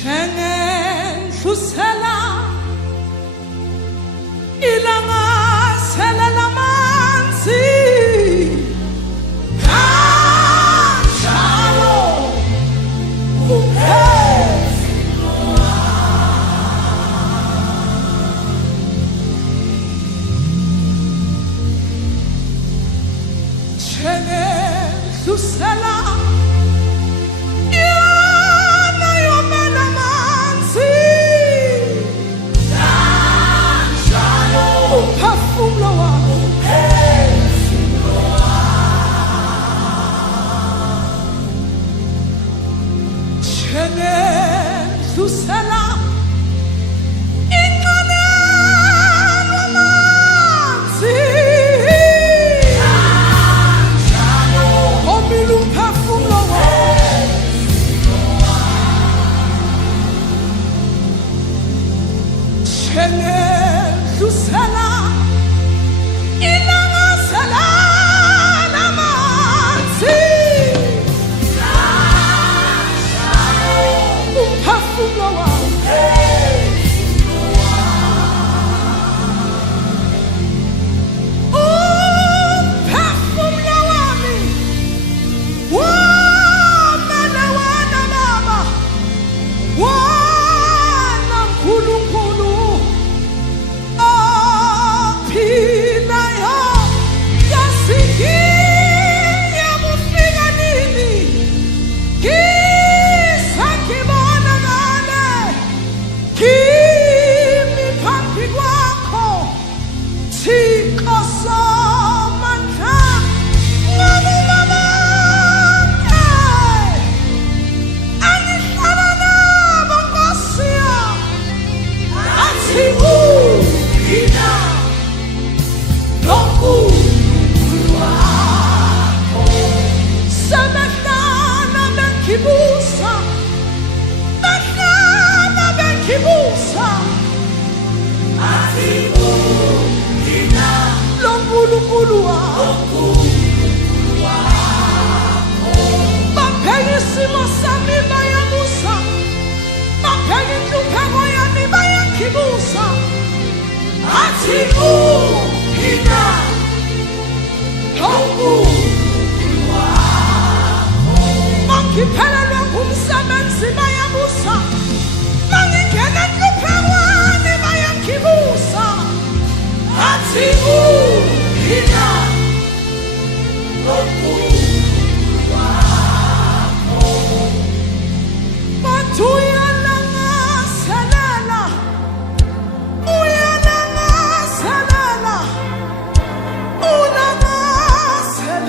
njengendlusela ilangasela lamanzi kanjalo uphefumlo njengendlusela njengendlusela inqanelwa amanzi kanjalo omile umphefumlo njengendlusela ilangasela lamanzi umphefumlo wami wamele wena Baba, wena Nkulunkulu ophilayo. Yasikia kufika nini kisa kibonakale kimi phambi kwakho Thixo somandla ngokubabonke angihlala nabo Nkosi yami athi uphila noNkulunkulu wakho sebehlala bengibusa behlala bengibusa athi uphila noNkulunkulu wakho bapheka isimo sami bayabusa bapheka inhlupheko yami bayangibusa athi uphila noNkulunkulu wakho mangiphelelwe ngumsebenzi bayabusa mangingena enhluphekweni bayangibusa athi uphila noNkulunkulu wakho bathi uyalangazelela uyalangazelela ulangazelela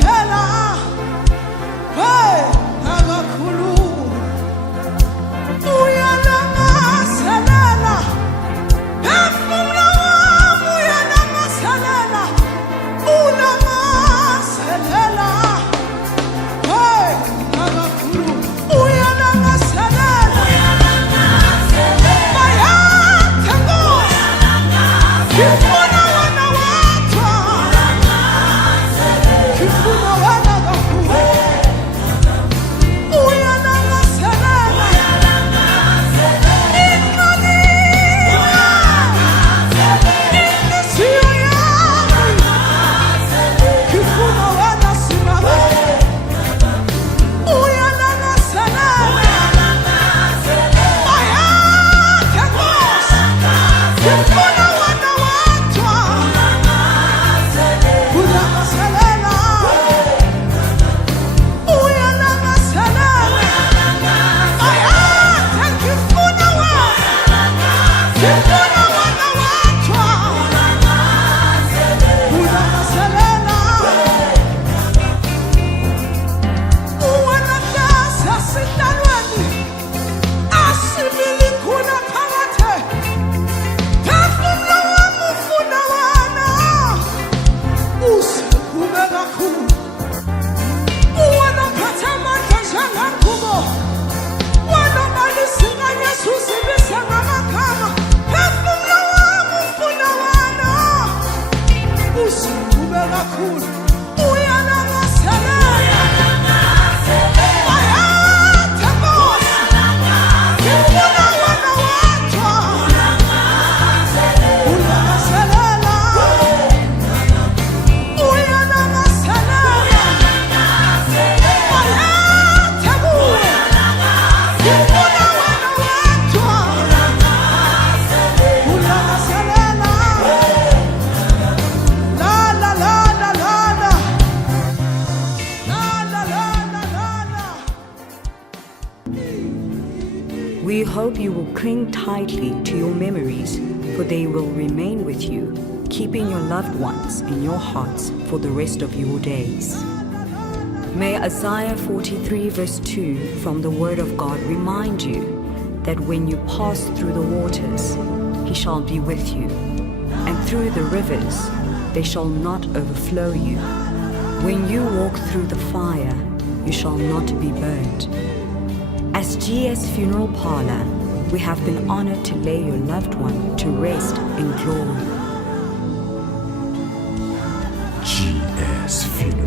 We hope you will cling tightly to your memories, for they will remain with you, keeping your loved ones in your hearts for the rest of your days. May Isaiah 43 verse 2 from the Word of God remind you that when you pass through the waters, He shall be with you, and through the rivers, they shall not overflow you. When you walk through the fire, you shall not be burned. As GS Funeral Parlor, we have been honored to lay your loved one to rest in glory. GS Funeral